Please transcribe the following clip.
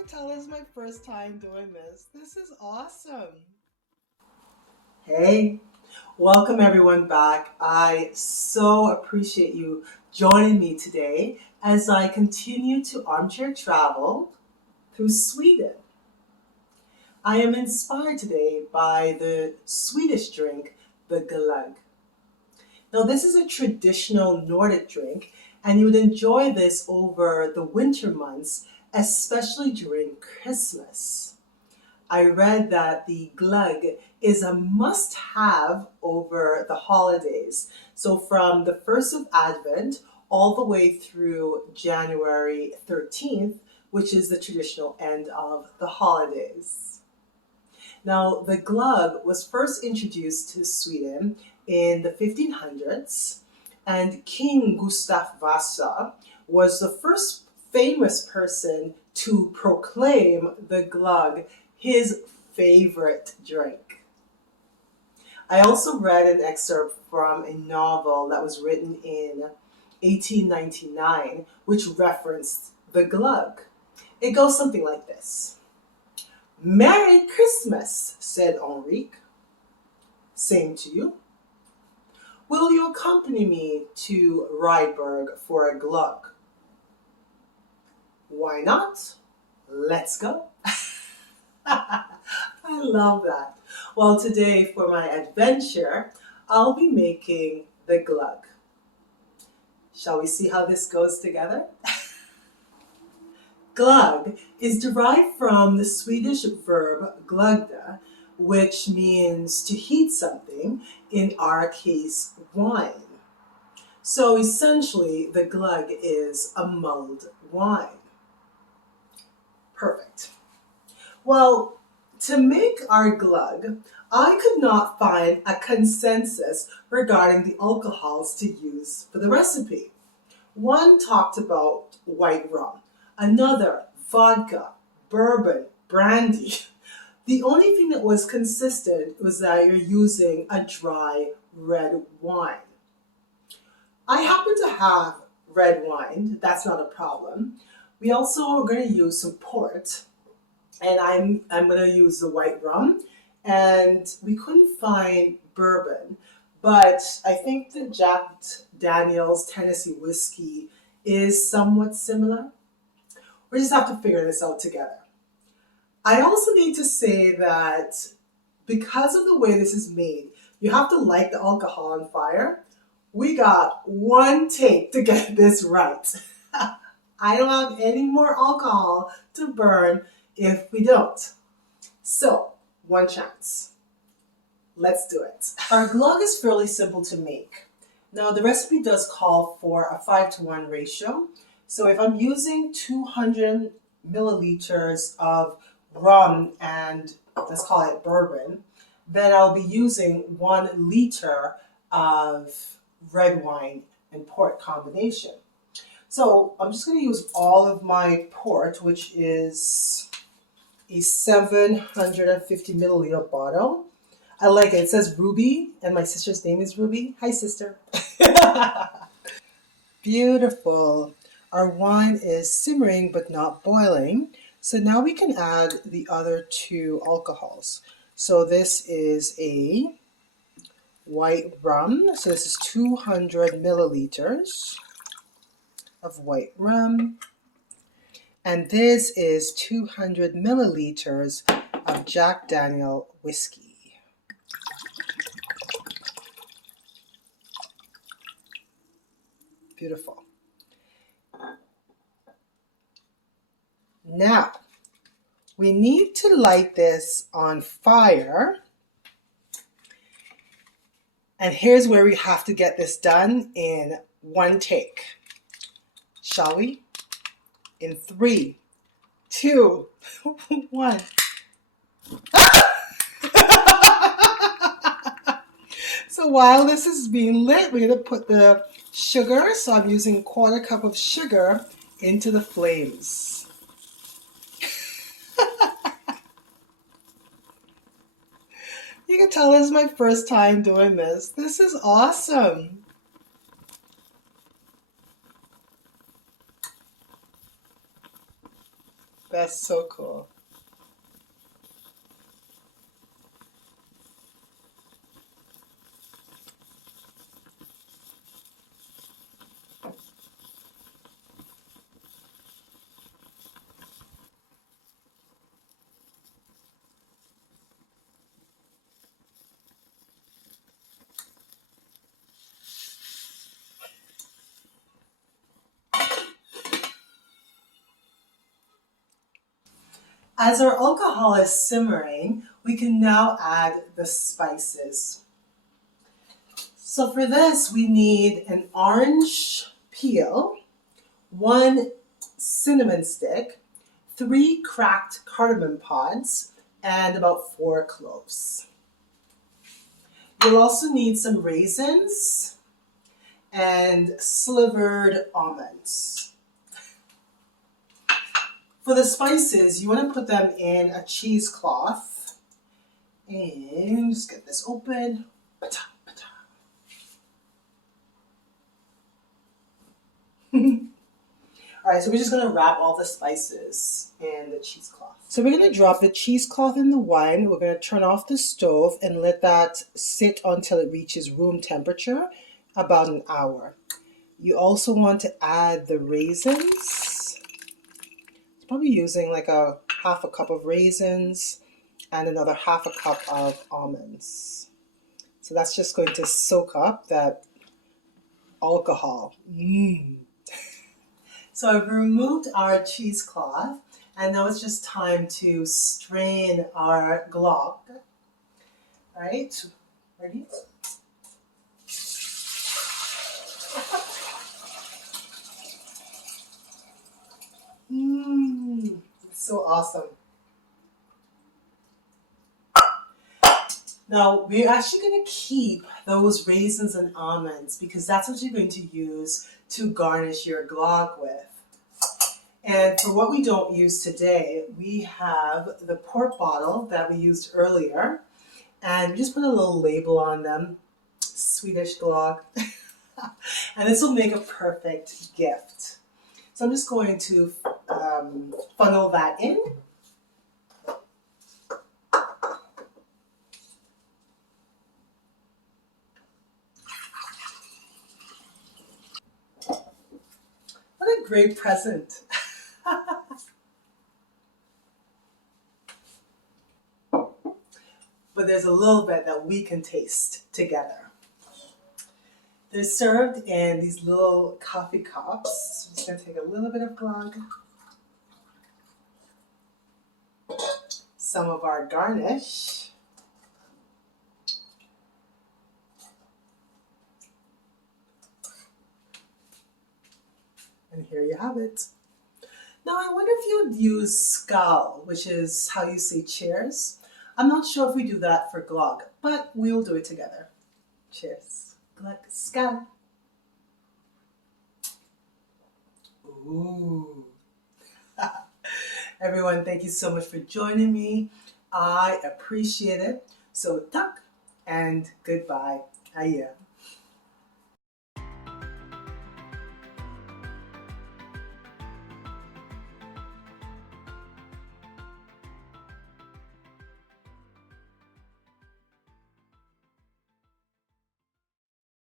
can tell this is my first time doing this. This is awesome. Hey, welcome everyone back. I so appreciate you joining me today as I continue to armchair travel through Sweden. I am inspired today by the Swedish drink, the Glögg. Now, this is a traditional Nordic drink, and you would enjoy this over the winter months, especially during Christmas. I read that the glögg is a must-have over the holidays. So from the 1st of Advent all the way through January 13th, which is the traditional end of the holidays. Now, the glögg was first introduced to Sweden in the 1500s, and King Gustav Vasa was the first famous person to proclaim the glögg his favorite drink. I also read an excerpt from a novel that was written in 1899, which referenced the glögg. It goes something like this. "Merry Christmas," said Erik. "Same to you. Will you accompany me to Rydberg for a glögg?" "Why not? Let's go." I love that. Well, today for my adventure, I'll be making the glögg. Shall we see how this goes together? Glögg is derived from the Swedish verb glögda, which means to heat something, in our case, wine. So essentially, the glögg is a mulled wine. Perfect. Well, to make our glögg, I could not find a consensus regarding the alcohols to use for the recipe. One talked about white rum, another vodka, bourbon, brandy. The only thing that was consistent was that you're using a dry red wine. I happen to have red wine, that's not a problem. We also are going to use some port, and I'm going to use the white rum, and we couldn't find bourbon, but I think the Jack Daniel's Tennessee whiskey is somewhat similar. We just have to figure this out together. I also need to say that because of the way this is made, you have to light the alcohol on fire. We got one take to get this right. I don't have any more alcohol to burn if we don't. So, one chance. Let's do it. Our glögg is fairly simple to make. Now, the recipe does call for a 5-to-1 ratio. So if I'm using 200 milliliters of rum and let's call it bourbon, then I'll be using 1 liter of red wine and port combination. So I'm just going to use all of my port, which is a 750 milliliter bottle. I like it. It says Ruby, and my sister's name is Ruby. Hi, sister. Beautiful. Our wine is simmering but not boiling. So now we can add the other 2 alcohols. So this is a white rum. So this is 200 milliliters of white rum. And this is 200 milliliters of Jack Daniel whiskey. Beautiful. Now, we need to light this on fire. And here's where we have to get this done in one take. Shall we? In 3, 2, 1. So while this is being lit, we're going to put the sugar. So I'm using 1/4 cup of sugar into the flames. You can tell this is my first time doing this. This is awesome. That's so cool. As our alcohol is simmering, we can now add the spices. So for this, we need an orange peel, 1 cinnamon stick, 3 cracked cardamom pods, and about 4 cloves. You'll also need some raisins and slivered almonds. For the spices, you want to put them in a cheesecloth. And just get this open. All right, so we're just going to wrap all the spices in the cheesecloth. So we're going to drop the cheesecloth in the wine. We're going to turn off the stove and let that sit until it reaches room temperature, about an hour. You also want to add the raisins. It's probably using like a half a cup of raisins and another half a cup of almonds. So that's just going to soak up that alcohol. So I've removed our cheesecloth, and now it's just time to strain our glögg. All right, ready? It's so awesome. Now, we're actually going to keep those raisins and almonds because that's what you're going to use to garnish your glögg with. And for what we don't use today, we have the port bottle that we used earlier, and we just put a little label on them, Swedish glögg, and this will make a perfect gift. So I'm just going to funnel that in. What a great present. But there's a little bit that we can taste together. They're served in these little coffee cups. I'm just going to take a little bit of glögg. Some of our garnish. And here you have it. Now I wonder if you would use Skal, which is how you say cheers. I'm not sure if we do that for glögg, but we'll do it together. Cheers. Glögg, Skal. Ooh. Everyone, thank you so much for joining me. I appreciate it. So, tack and goodbye. Aye.